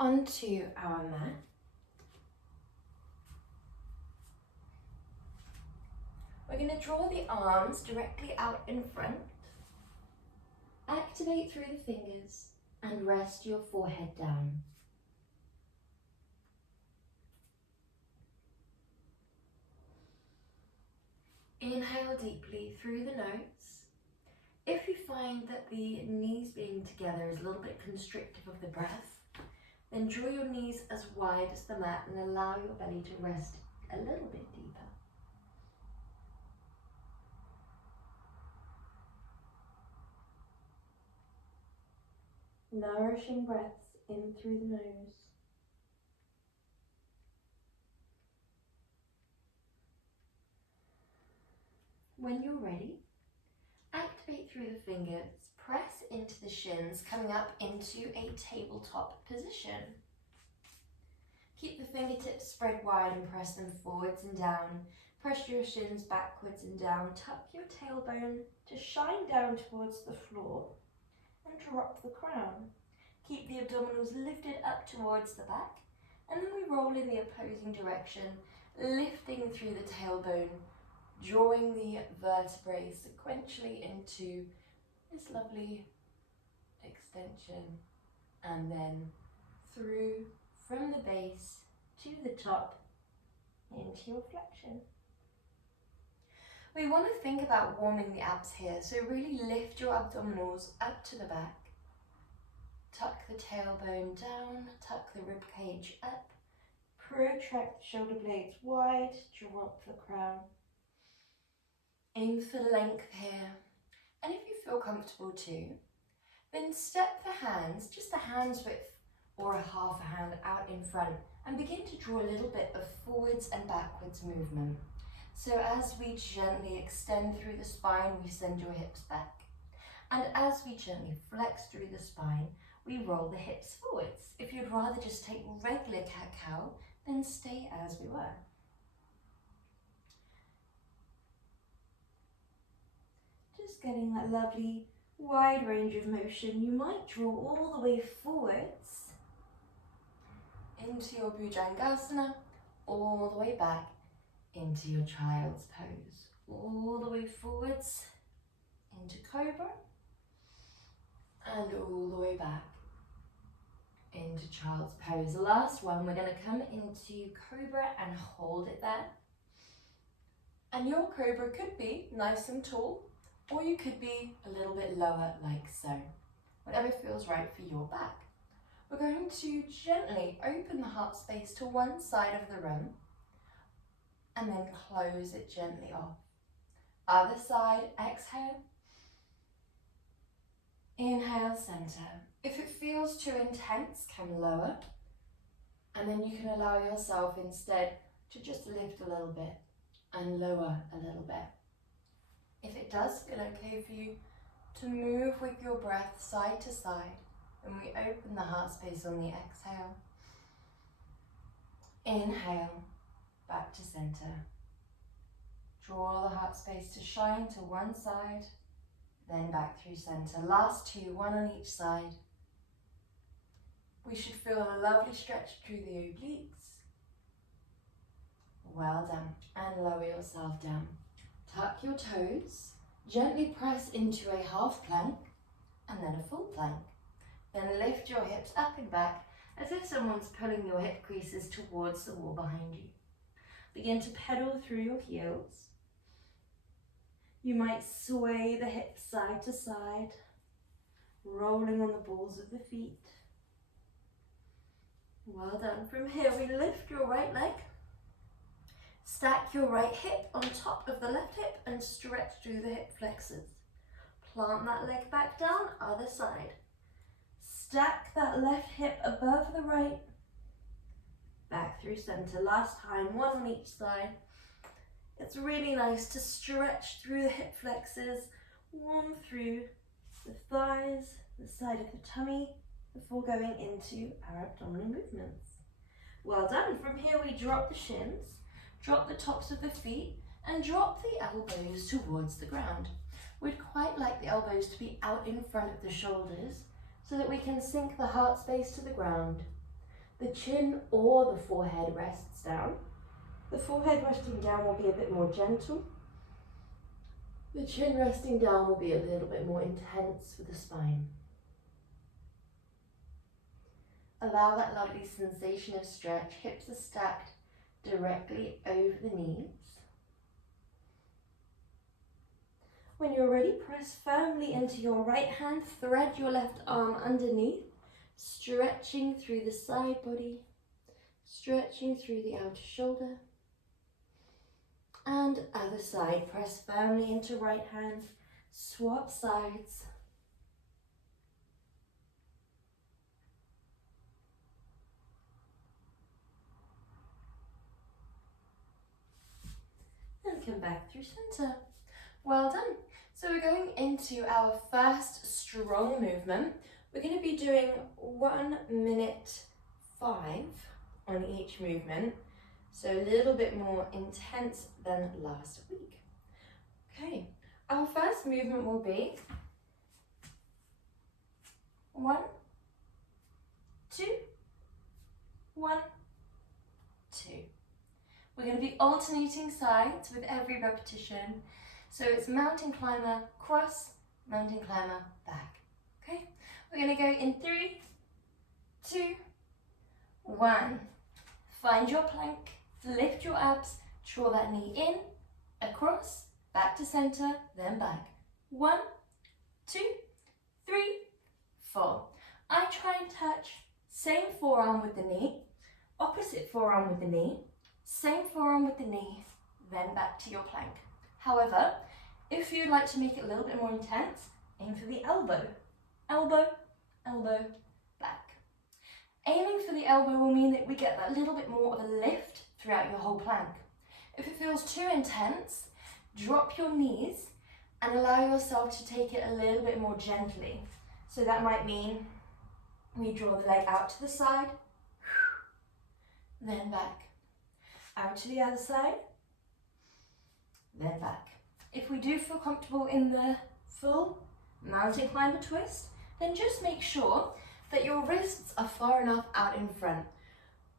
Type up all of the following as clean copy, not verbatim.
onto our mat. We're going to draw the arms directly out in front. Activate through the fingers and rest your forehead down. Inhale deeply through the nose. If you find that the knees being together is a little bit constrictive of the breath, then draw your knees as wide as the mat and allow your belly to rest a little bit deeper. Nourishing breaths in through the nose. When you're ready, activate through the fingers, press into the shins, coming up into a tabletop position. Keep the fingertips spread wide and press them forwards and down. Press your shins backwards and down. Tuck your tailbone to shine down towards the floor and drop the crown. Keep the abdominals lifted up towards the back, and then we roll in the opposing direction, lifting through the tailbone, drawing the vertebrae sequentially into this lovely extension, and then through from the base to the top into your flexion. We want to think about warming the abs here, so really lift your abdominals up to the back. Tuck the tailbone down, tuck the rib cage up, protract the shoulder blades wide, drop the crown. Aim for length here, and if you feel comfortable too, then step the hands, just a hand's width or a half a hand out in front, and begin to draw a little bit of forwards and backwards movement. So as we gently extend through the spine, we send your hips back. And as we gently flex through the spine, we roll the hips forwards. If you'd rather just take regular cat-cow, then stay as we were. Just getting that lovely wide range of motion. You might draw all the way forwards into your Bhujangasana, all the way back into your child's pose. All the way forwards into Cobra, and all the way back into child's pose. The last one, we're going to come into Cobra and hold it there. And your Cobra could be nice and tall, or you could be a little bit lower like so. Whatever feels right for your back. We're going to gently open the heart space to one side of the room and then close it gently off. Other side, exhale. Inhale, center. If it feels too intense, come lower. And then you can allow yourself instead to just lift a little bit and lower a little bit. If it does feel okay for you to move with your breath side to side, and we open the heart space on the exhale. Inhale, back to center. Draw the heart space to shine to one side, then back through center. Last two, one on each side. We should feel a lovely stretch through the obliques. Well done. And lower yourself down. Tuck your toes. Gently press into a half plank and then a full plank. Then lift your hips up and back as if someone's pulling your hip creases towards the wall behind you. Begin to pedal through your heels. You might sway the hips side to side, rolling on the balls of the feet. Well done. From here, we lift your right leg. Stack your right hip on top of the left hip and stretch through the hip flexors. Plant that leg back down, other side. Stack that left hip above the right. Back through center. Last time, one on each side. It's really nice to stretch through the hip flexors, warm through the thighs, the side of the tummy, before going into our abdominal movements. Well done. From here, we drop the shins. Drop the tops of the feet and drop the elbows towards the ground. We'd quite like the elbows to be out in front of the shoulders so that we can sink the heart space to the ground. the chin or the forehead rests down. The forehead resting down will be a bit more gentle. The chin resting down will be a little bit more intense with the spine. Allow that lovely sensation of stretch. Hips are stacked directly over the knees. When you're ready, press firmly into your right hand, thread your left arm underneath, stretching through the side body, stretching through the outer shoulder. And other side, press firmly into right hand, swap sides. And come back through center. Well done. So we're going into our first strong movement. We're going to be doing 1 minute 5 on each movement. So a little bit more intense than last week. Okay, our first movement will be 1, 2, 1, 2. We're going to be alternating sides with every repetition. So it's mountain climber, cross, mountain climber, back. Okay, we're going to go in 3, 2, 1. Find your plank, lift your abs, draw that knee in, across, back to center, then back. 1, 2, 3, 4. I try and touch, same forearm with the knee, opposite forearm with the knee, same forearm with the knee, then back to your plank. However, if you'd like to make it a little bit more intense, aim for the elbow. Elbow, elbow, back. Aiming for the elbow will mean that we get that little bit more of a lift throughout your whole plank. If it feels too intense, drop your knees and allow yourself to take it a little bit more gently. So that might mean we draw the leg out to the side, then back. Out to the other side, then back. If we do feel comfortable in the full mountain climber twist, then just make sure that your wrists are far enough out in front.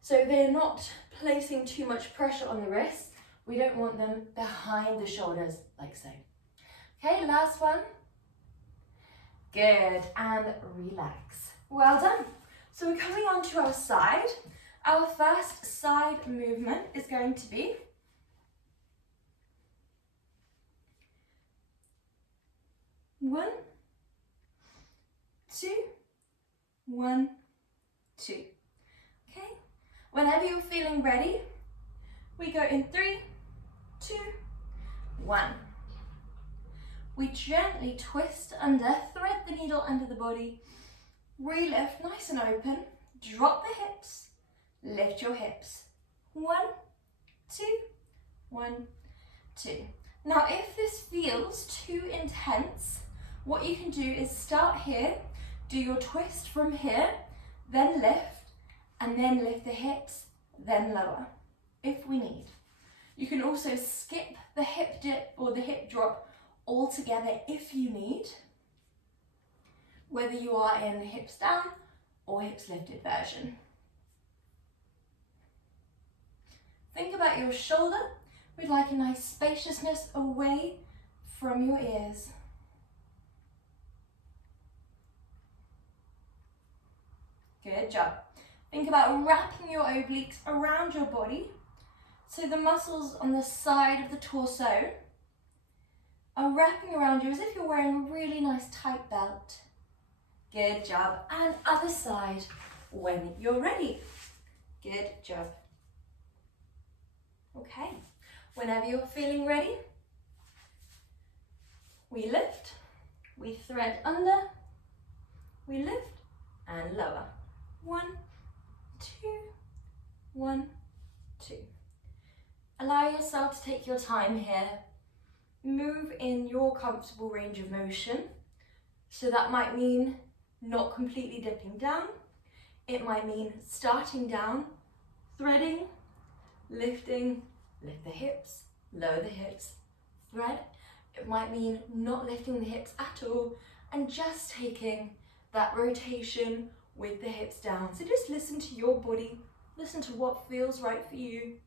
So they're not placing too much pressure on the wrists. We don't want them behind the shoulders, like so. Okay, last one. Good, and relax. Well done. So we're coming on to our side. Our first side movement is going to be 1, 2, 1, 2. Okay, whenever you're feeling ready, we go in 3, 2, 1. We gently twist under, thread the needle under the body, re-lift nice and open, drop the hips, lift your hips. 1, 2, 1, 2. Now, if this feels too intense, what you can do is start here, do your twist from here, then lift, and then lift the hips, then lower, if we need. You can also skip the hip dip or the hip drop altogether if you need, whether you are in hips down or hips lifted version. Think about your shoulder. We'd like a nice spaciousness away from your ears. Good job. Think about wrapping your obliques around your body. So the muscles on the side of the torso are wrapping around you as if you're wearing a really nice tight belt. Good job. And other side when you're ready. Good job. Okay. Whenever you're feeling ready, we lift, we thread under, we lift and lower. 1, 2, 1, 2. Allow yourself to take your time here. Move in your comfortable range of motion. So that might mean not completely dipping down. It might mean starting down, threading, lifting, lift the hips, lower the hips, thread. It might mean not lifting the hips at all and just taking that rotation with the hips down. So just listen to your body, listen to what feels right for you,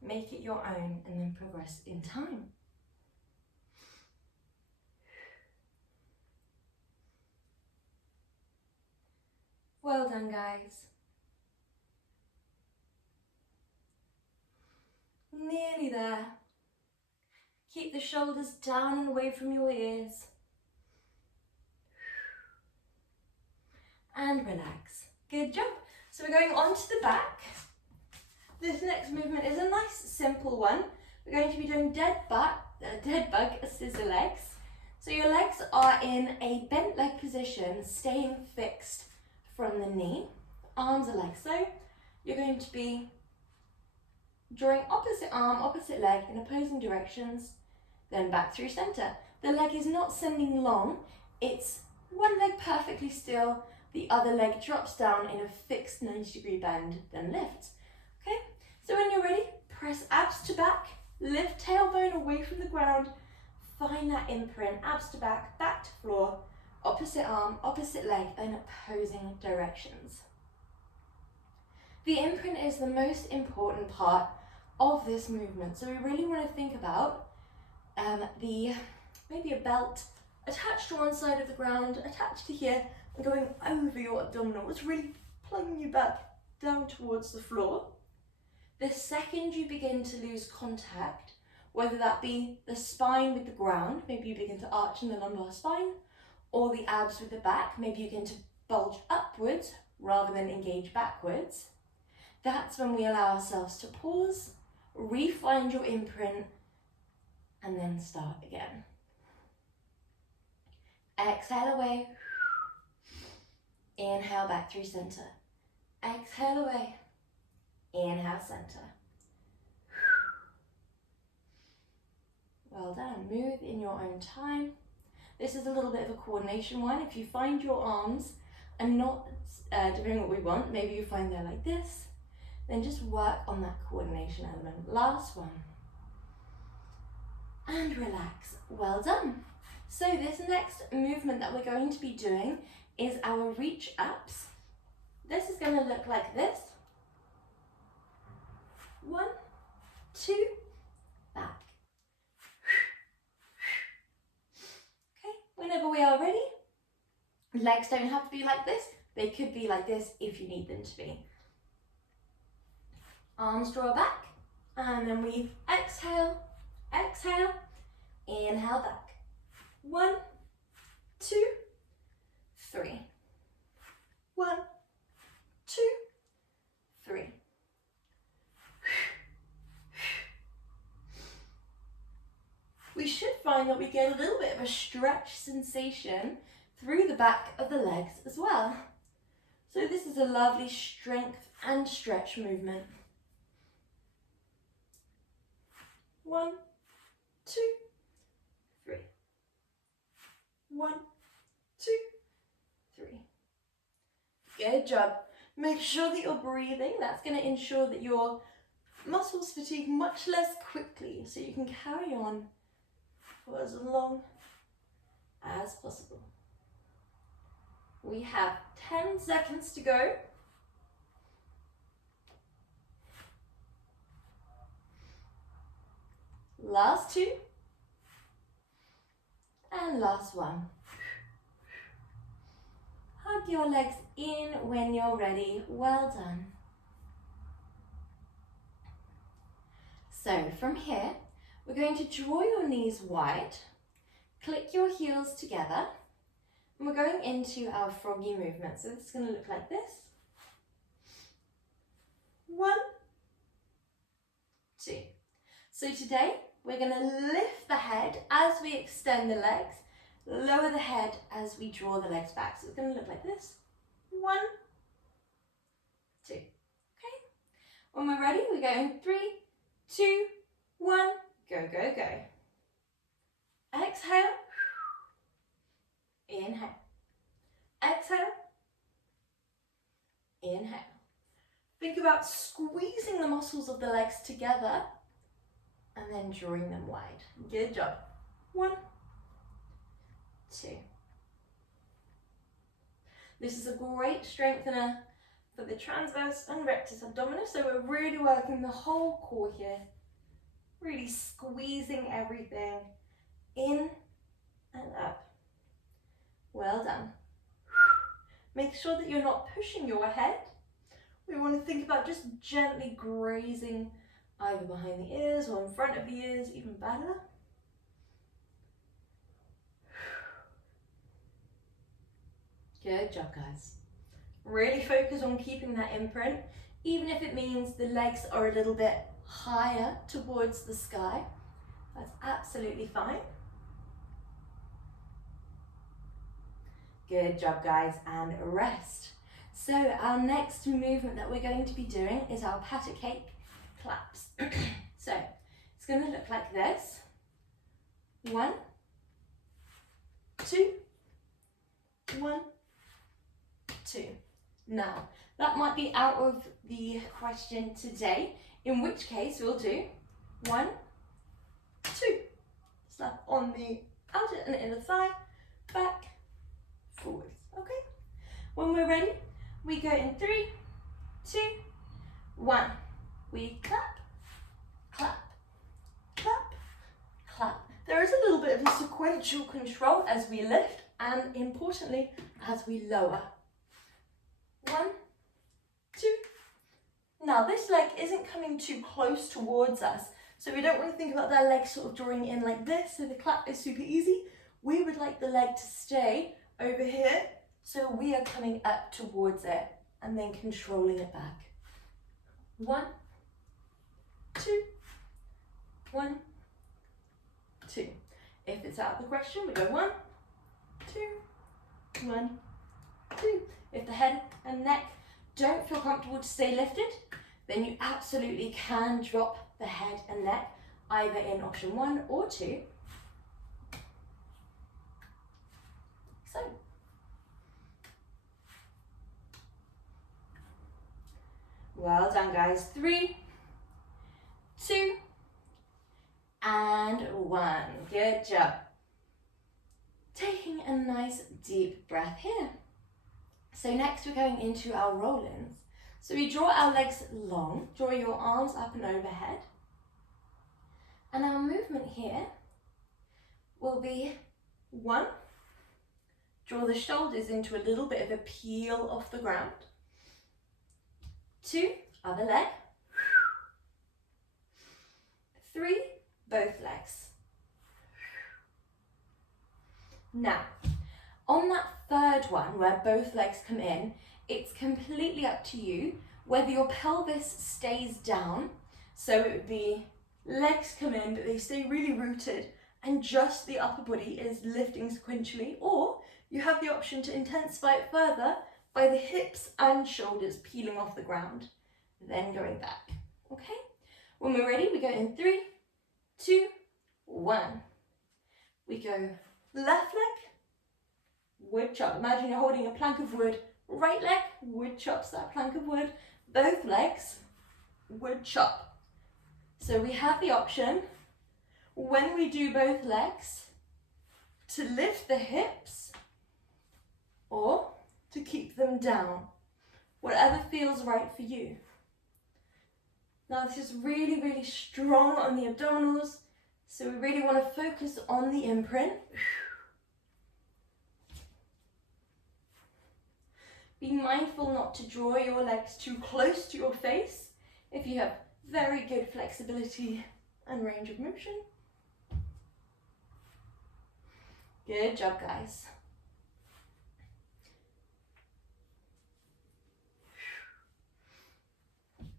make it your own, and then progress in time. Well done, guys. Nearly there. Keep the shoulders down and away from your ears. And relax. Good job. So we're going on to the back. This next movement is a nice simple one. We're going to be doing dead bug scissor legs. So your legs are in a bent leg position, staying fixed from the knee. Arms are like so. You're going to be drawing opposite arm, opposite leg in opposing directions, then back through center. The leg is not sending long, it's one leg perfectly still, the other leg drops down in a fixed 90-degree bend, then lifts. Okay, so when you're ready, press abs to back, lift tailbone away from the ground, find that imprint, abs to back, back to floor, opposite arm, opposite leg, in opposing directions. The imprint is the most important part of this movement, so we really want to think about maybe a belt attached to one side of the ground, attached to here, and going over your abdominal. It's really plugging you back down towards the floor. The second you begin to lose contact, whether that be the spine with the ground, maybe you begin to arch in the lumbar spine, or the abs with the back, maybe you begin to bulge upwards rather than engage backwards, that's when we allow ourselves to pause, re-find your imprint, and then start again. Exhale away. Inhale back through center. Exhale away. Inhale center. Well done. Move in your own time. This is a little bit of a coordination one. If you find your arms are not doing what we want, maybe you find they're like this, then just work on that coordination element. Last one. And relax. Well done. So this next movement that we're going to be doing is our reach ups. This is going to look like this. 1, 2, back. Okay, whenever we are ready, legs don't have to be like this. They could be like this if you need them to be. Arms draw back, and then we exhale, exhale, inhale back. 1, 2, 3. 1, 2, 3. We should find that we get a little bit of a stretch sensation through the back of the legs as well. So this is a lovely strength and stretch movement. 1, 2, 3. 1, 2, 3. Good job. Make sure that you're breathing. That's going to ensure that your muscles fatigue much less quickly, so you can carry on for as long as possible. We have 10 seconds to go. Last 2. And last 1. Hug your legs in when you're ready. Well done. So from here, we're going to draw your knees wide, click your heels together, and we're going into our froggy movement. So this is going to look like this. 1, 2. So today, we're going to lift the head as we extend the legs, lower the head as we draw the legs back. So it's going to look like this. 1, 2. Okay. When we're ready, we go in 3, 2, 1. Go, go, go. Exhale. Inhale. Exhale. Inhale. Think about squeezing the muscles of the legs together and then drawing them wide. Good job. 1, 2. This is a great strengthener for the transverse and rectus abdominis, so we're really working the whole core here, really squeezing everything in and up. Well done. Make sure that you're not pushing your head. We want to think about just gently grazing either behind the ears or in front of the ears, even better. Good job, guys. Really focus on keeping that imprint, even if it means the legs are a little bit higher towards the sky. That's absolutely fine. Good job, guys, and rest. So our next movement that we're going to be doing is our patter cake claps. So it's going to look like this. 1, 2, 1, 2. Now, that might be out of the question today, in which case we'll do 1, 2. Slap on the outer and inner thigh, back, forwards. Okay? When we're ready, we go in 3, 2, 1. We clap, clap, clap, clap. There is a little bit of a sequential control as we lift and, importantly, as we lower. 1, 2. Now this leg isn't coming too close towards us, so we don't want to think about that leg sort of drawing in like this, so the clap is super easy. We would like the leg to stay over here, so we are coming up towards it and then controlling it back. 1, 2, 1, 2. If it's out of the question, we go 1, 2, 1, 2. If the head and neck don't feel comfortable to stay lifted, then you absolutely can drop the head and neck either in option 1 or 2. So, well done, guys. 3, 2, and 1. Good job. Taking a nice deep breath here. So next we're going into our roll-ins. So we draw our legs long, draw your arms up and overhead. And our movement here will be 1, draw the shoulders into a little bit of a peel off the ground. 2, other leg. 3, both legs. Now, on that third one where both legs come in, it's completely up to you whether your pelvis stays down, so it would be legs come in but they stay really rooted and just the upper body is lifting sequentially, or you have the option to intensify it further by the hips and shoulders peeling off the ground, then going back. Okay? When we're ready, we go in 3, 2, 1. We go left leg, wood chop. Imagine you're holding a plank of wood. Right leg, wood chops that plank of wood. Both legs, wood chop. So we have the option, when we do both legs, to lift the hips or to keep them down. Whatever feels right for you. Now this is really, really strong on the abdominals, so we really want to focus on the imprint. Be mindful not to draw your legs too close to your face if you have very good flexibility and range of motion. Good job, guys.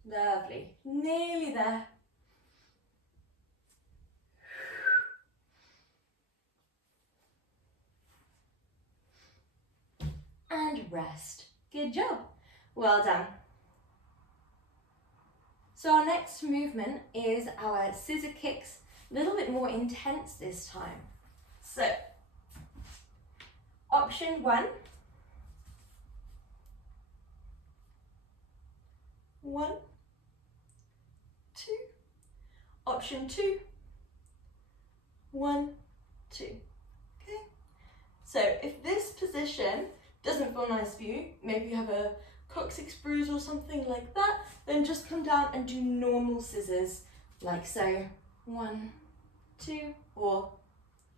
Lovely. Nearly there. And rest. Good job. Well done. So our next movement is our scissor kicks, a little bit more intense this time. So, option 1. 1, 2. Option 2. 1, 2. Okay. So if this position doesn't feel nice for you, maybe you have a coccyx bruise or something like that, then just come down and do normal scissors, like so. 1, 2, or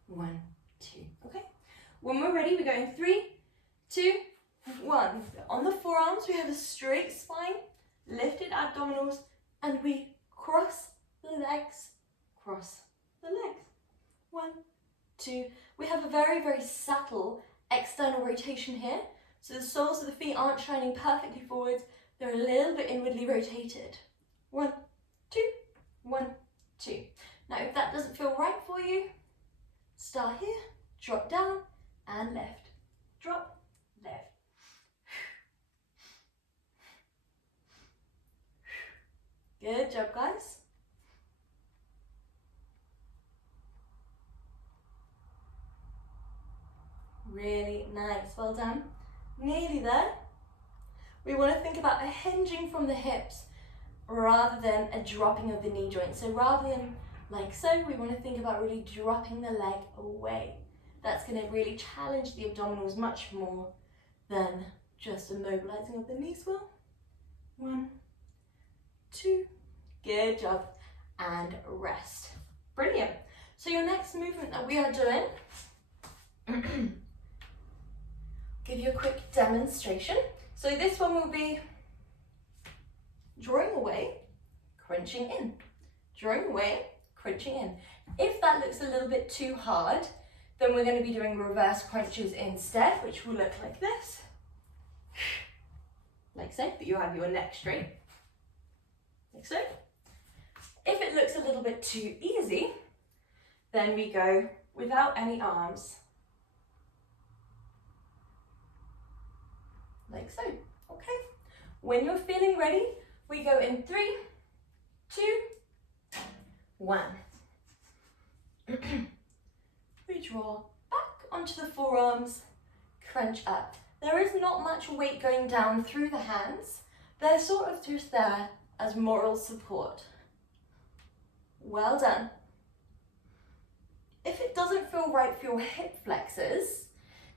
1, 2. Okay? When we're ready, we go in 3, 2, 1. On the forearms, we have a straight spine, lifted abdominals, and we cross the legs, cross the legs. 1, 2. We have a very, very subtle external rotation here. So the soles of the feet aren't shining perfectly forwards. They're a little bit inwardly rotated. 1, 2, 1, 2. Now, if that doesn't feel right for you, start here, drop down, and lift. Drop, lift. Good job, guys. Really nice, well done. Nearly there. We want to think about a hinging from the hips rather than a dropping of the knee joint. So rather than like so, we want to think about really dropping the leg away. That's going to really challenge the abdominals much more than just immobilizing of the knees will. 1, 2, good job, and rest. Brilliant. So your next movement that we are doing, give you a quick demonstration. So this one will be drawing away, crunching in, drawing away, crunching in. If that looks a little bit too hard, then we're going to be doing reverse crunches instead, which will look like this, like so, but you have your neck straight, like so. If it looks a little bit too easy, then we go without any arms, like so. Okay, when you're feeling ready, we go in 3, 2, 1. We draw back onto the forearms, crunch up. There is not much weight going down through the hands. They're sort of just there as moral support. Well done. If it doesn't feel right for your hip flexors,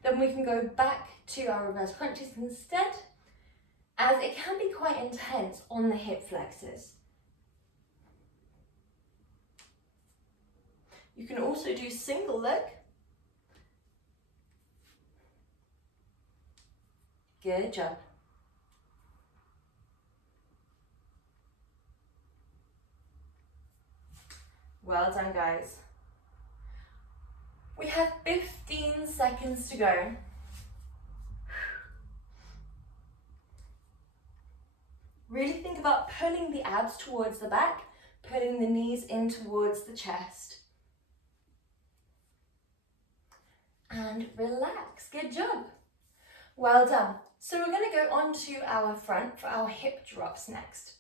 then we can go back to our reverse crunches instead, as it can be quite intense on the hip flexors. You can also do single leg. Good job. Well done, guys. We have 15 seconds to go. Really think about pulling the abs towards the back, pulling the knees in towards the chest. And relax, good job. Well done. So we're going to go on to our front for our hip drops next.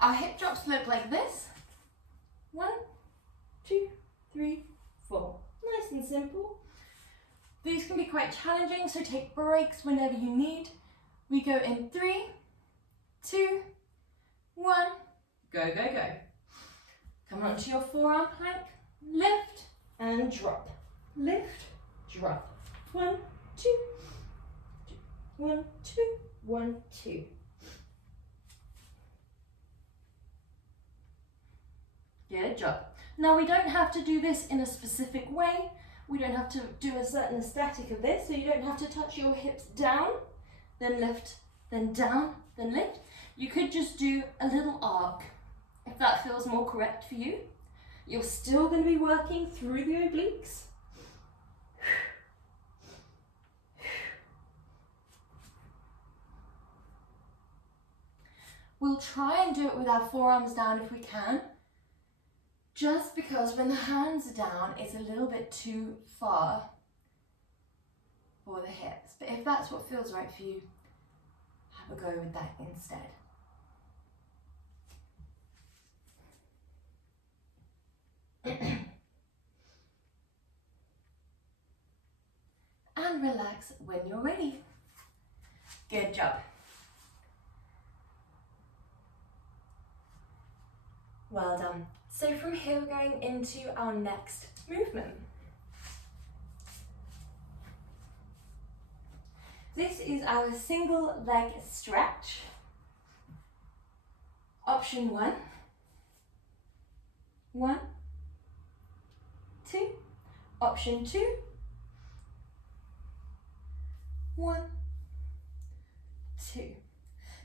Our hip drops look like this. 1, 2, 3, 4. Nice and simple. These can be quite challenging, so take breaks whenever you need. We go in 3, 2, 1, go, go, go. Come onto your forearm plank, lift and drop. Lift, drop. 1, 2, 1, 2, 1, 2. Good job. Now we don't have to do this in a specific way. We don't have to do a certain aesthetic of this, so you don't have to touch your hips down, then lift, then down, then lift. You could just do a little arc, if that feels more correct for you. You're still going to be working through the obliques. We'll try and do it with our forearms down if we can, just because when the hands are down, it's a little bit too far for the hips. But if that's what feels right for you, have a go with that instead. And relax when you're ready. Good job. Well done. So from here we're going into our next movement. This is our single leg stretch. Option 1. 1, 2. Option 2. 1, 2.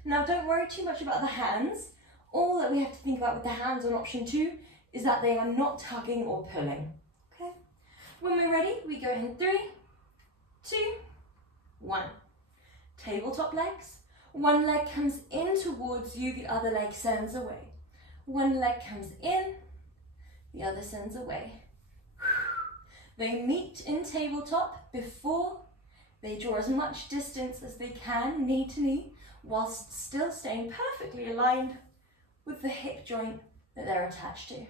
Now don't worry too much about the hands. All that we have to think about with the hands on option 2 is that they are not tugging or pulling. Okay? When we're ready, we go in 3, 2, 1. Tabletop legs. One leg comes in towards you, the other leg sends away. One leg comes in, the other sends away. They meet in tabletop before they draw as much distance as they can, knee to knee, whilst still staying perfectly aligned with the hip joint that they're attached to.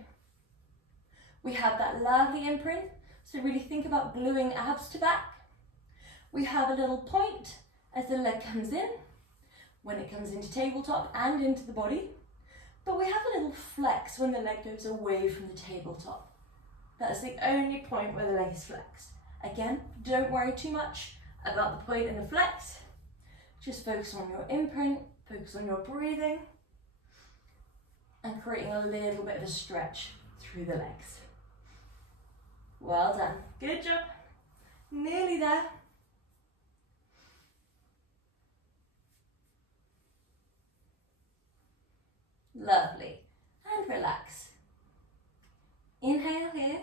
We have that lovely imprint, so really think about gluing abs to back. We have a little point as the leg comes in, when it comes into tabletop and into the body, but we have a little flex when the leg goes away from the tabletop. That's the only point where the leg is flexed. Again, don't worry too much about the point and the flex. Just focus on your imprint, focus on your breathing, and creating a little bit of a stretch through the legs. Well done. Good job. Nearly there. Lovely. And relax. Inhale here.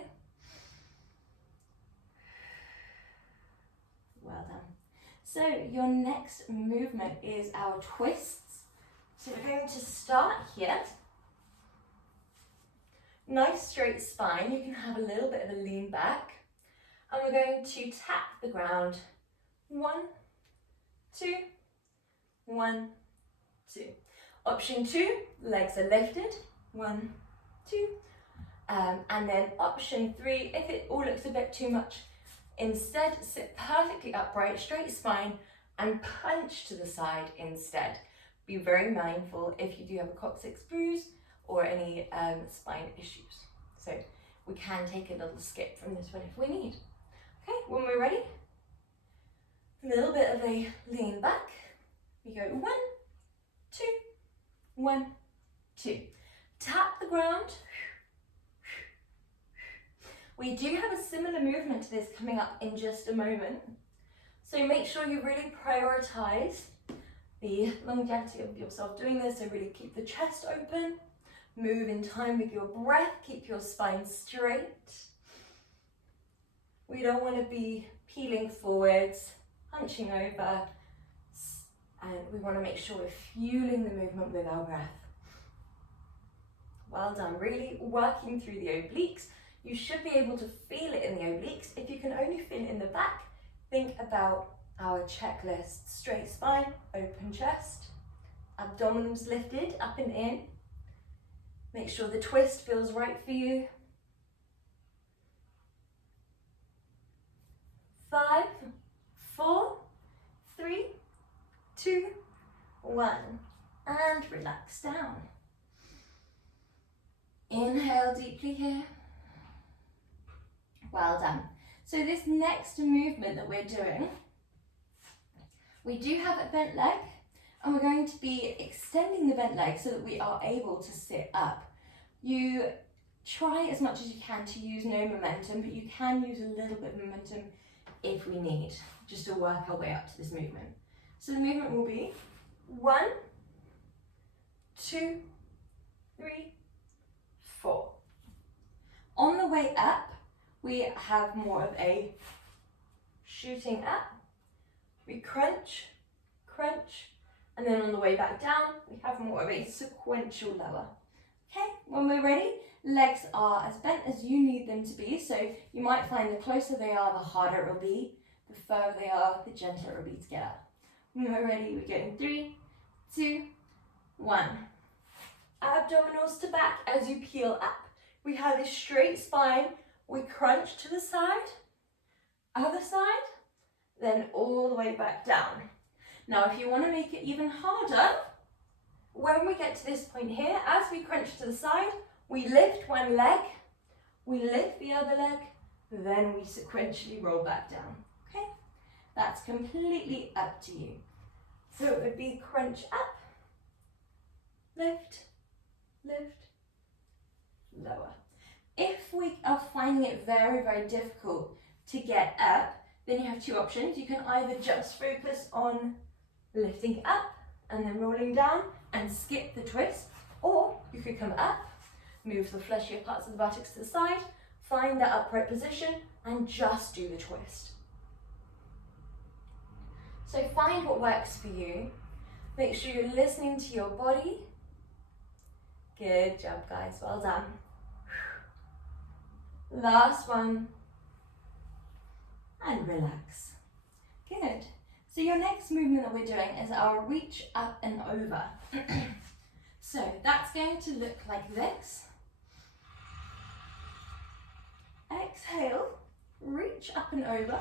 Well done. So your next movement is our twists. So we're going to start here. Nice straight spine. You can have a little bit of a lean back. And we're going to tap the ground. 1, 2, 1, 2. Option 2, legs are lifted. 1, 2. And then option 3, if it all looks a bit too much, instead sit perfectly upright, straight spine, and punch to the side instead. Be very mindful if you do have a coccyx bruise or any spine issues. So we can take a little skip from this one if we need. Okay, when we're ready, a little bit of a lean back. We go 1, 2, 1, 2. Tap the ground. We do have a similar movement to this coming up in just a moment. So make sure you really prioritize the longevity of yourself doing this. So really keep the chest open. Move in time with your breath. Keep your spine straight. We don't want to be peeling forwards, hunching over. And we want to make sure we're fueling the movement with our breath. Well done. Really working through the obliques. You should be able to feel it in the obliques. If you can only feel it in the back, think about our checklist. Straight spine, open chest, abdominals lifted up and in. Make sure the twist feels right for you. 5, 4, 3, 2, 1. And relax down. Inhale deeply here. Well done. So this next movement that we're doing, we do have a bent leg, and we're going to be extending the bent leg so that we are able to sit up. You try as much as you can to use no momentum, but you can use a little bit of momentum if we need, just to work our way up to this movement. So the movement will be 1, 2, 3, 4. On the way up, we have more of a shooting up. We crunch, crunch, and then on the way back down, we have more of a sequential lower. Okay, when we're ready, legs are as bent as you need them to be. So you might find the closer they are, the harder it will be. The further they are, the gentler it will be to get up. When we're ready, we go in 3, 2, 1. Abdominals to back as you peel up. We have a straight spine. We crunch to the side, other side, then all the way back down. Now, if you want to make it even harder, when we get to this point here, as we crunch to the side, We lift one leg, we lift the other leg, then we sequentially roll back down, okay? That's completely up to you. So it would be crunch up, lift, lift, lower. If we are finding it very, very difficult to get up, then you have two options. You can either just focus on lifting up and then rolling down and skip the twist, or you could come up, move the fleshier parts of the buttocks to the side, find that upright position and just do the twist. So find what works for you. Make sure you're listening to your body. Good job, guys, well done. Last one. And relax. Good. So your next movement that we're doing is our reach up and over. So that's going to look like this. Exhale, reach up and over.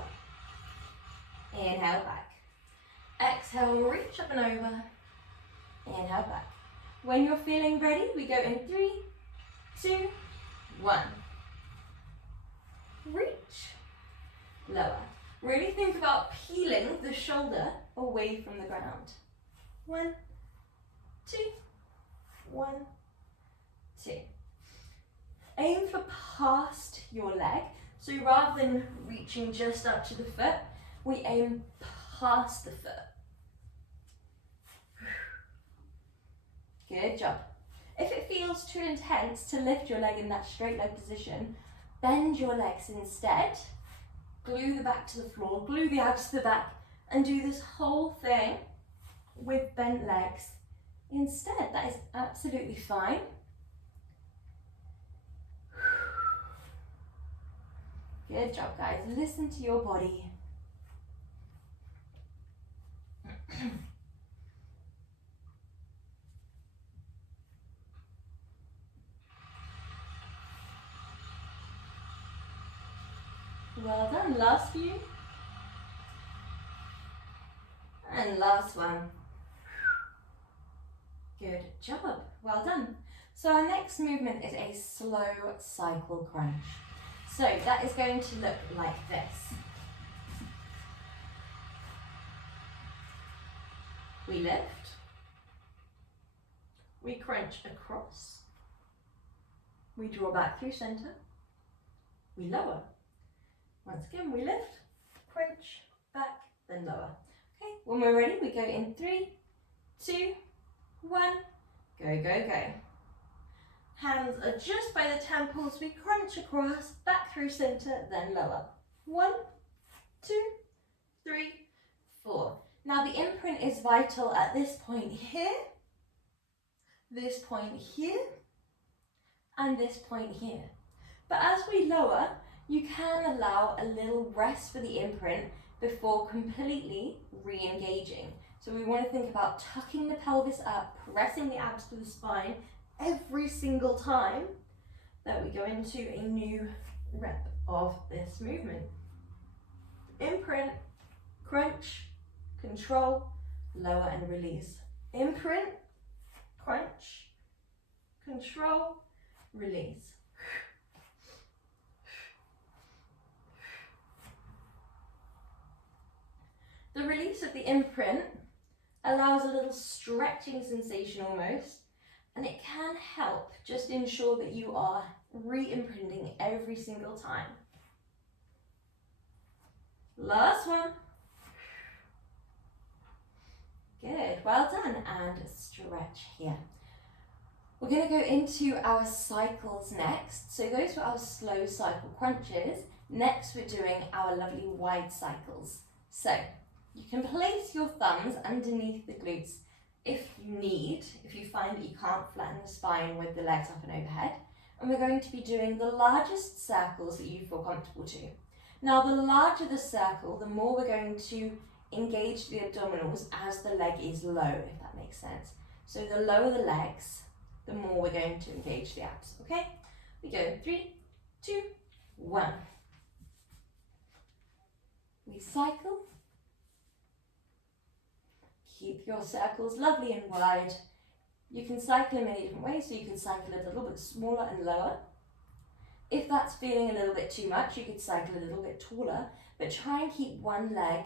Inhale back. Exhale, reach up and over. Inhale back. When you're feeling ready, we go in 3, 2, 1. Reach. Lower. Really think about peeling the shoulder away from the ground. 1, 2, 1, 2. Aim for past your leg. So rather than reaching just up to the foot, we aim past the foot. Good job. If it feels too intense to lift your leg in that straight leg position, bend your legs instead. Glue the back to the floor, glue the abs to the back, and do this whole thing with bent legs instead. That is absolutely fine. Good job, guys. Listen to your body. Well done, last few. And last one. Good job, well done. So our next movement is a slow cycle crunch. So that is going to look like this. We lift, we crunch across, we draw back through center, we lower. Once again, we lift, crunch, back, then lower. Okay, when we're ready, we go in 3, 2, 1, go, go, go. Hands are just by the temples, we crunch across, back through center, then lower. 1, 2, 3, 4. Now the imprint is vital at this point here, this point here, and this point here. But as we lower, you can allow a little rest for the imprint before completely re-engaging. So we want to think about tucking the pelvis up, pressing the abs to the spine every single time that we go into a new rep of this movement. Imprint, crunch, control, lower and release. Imprint, crunch, control, release. The release of the imprint allows a little stretching sensation almost, and it can help just ensure that you are re-imprinting every single time. Last one. Good, well done, and stretch here. We're going to go into our cycles next. So those were our slow cycle crunches. Next we're doing our lovely wide cycles. So you can place your thumbs underneath the glutes if you need, if you find that you can't flatten the spine with the legs up and overhead. And we're going to be doing the largest circles that you feel comfortable to. Now the larger the circle, the more we're going to engage the abdominals as the leg is low, if that makes sense. So the lower the legs, the more we're going to engage the abs, okay? We go 3, 2, 1. We cycle. Keep your circles lovely and wide. You can cycle in many different ways, so you can cycle a little bit smaller and lower. If that's feeling a little bit too much, you could cycle a little bit taller, but try and keep one leg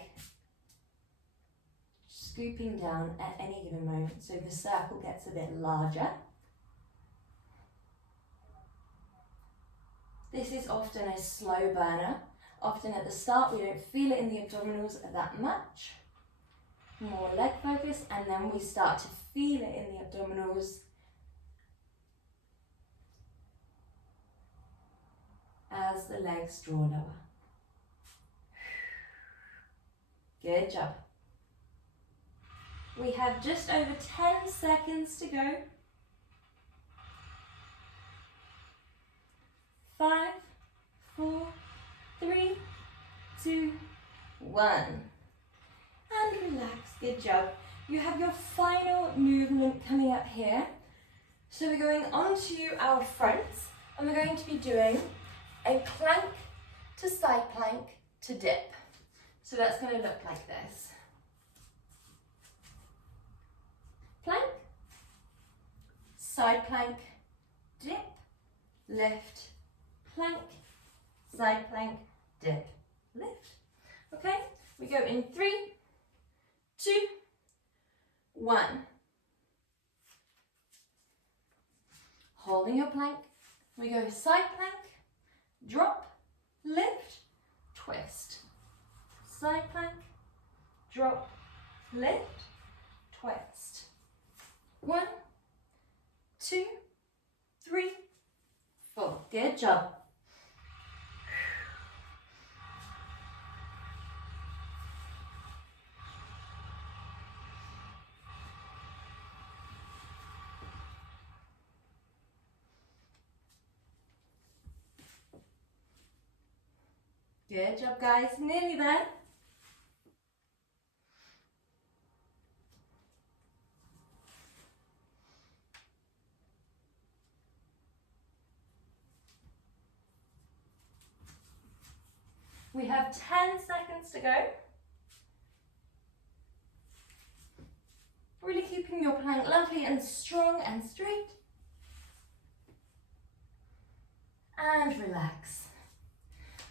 scooping down at any given moment so the circle gets a bit larger. This is often a slow burner. Often at the start we don't feel it in the abdominals that much. More leg focus, and then we start to feel it in the abdominals as the legs draw lower. Good job. We have just over 10 seconds to go. 5, 4, 3, 2, 1. And relax, good job. You have your final movement coming up here. So we're going onto our fronts and we're going to be doing a plank to side plank to dip. So that's going to look like this. Plank, side plank, dip, lift, plank, side plank, dip, lift. Okay, we go in 3, 2, 1. Holding your plank, we go side plank, drop, lift, twist. Side plank, drop, lift, twist. 1, 2, 3, 4. Good job. Good job, guys. Nearly there. We have 10 seconds to go. Really keeping your plank lovely and strong and straight. And relax.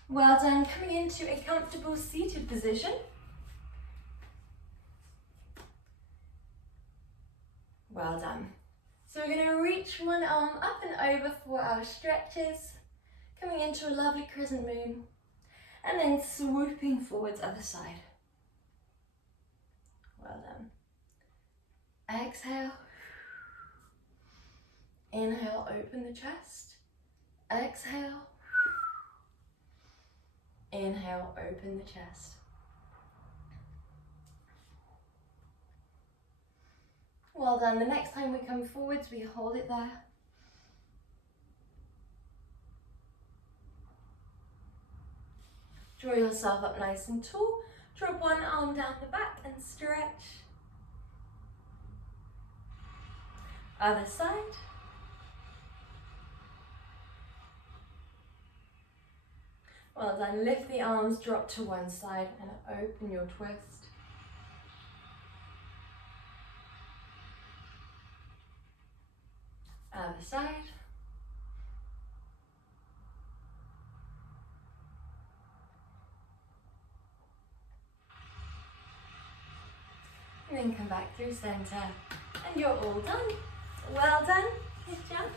Well done. Coming into a comfortable seated position. Well done. So we're going to reach one arm up and over for our stretches. Coming into a lovely crescent moon. And then swooping forwards other side. Well done. Exhale. Inhale, open the chest. Exhale. Inhale, open the chest. Well done. The next time we come forwards, we hold it there. Draw yourself up nice and tall. Drop one arm down the back and stretch. Other side. Well done. Lift the arms, drop to one side and open your twist. Other side. And then come back through center. And you're all done. Well done. Good job.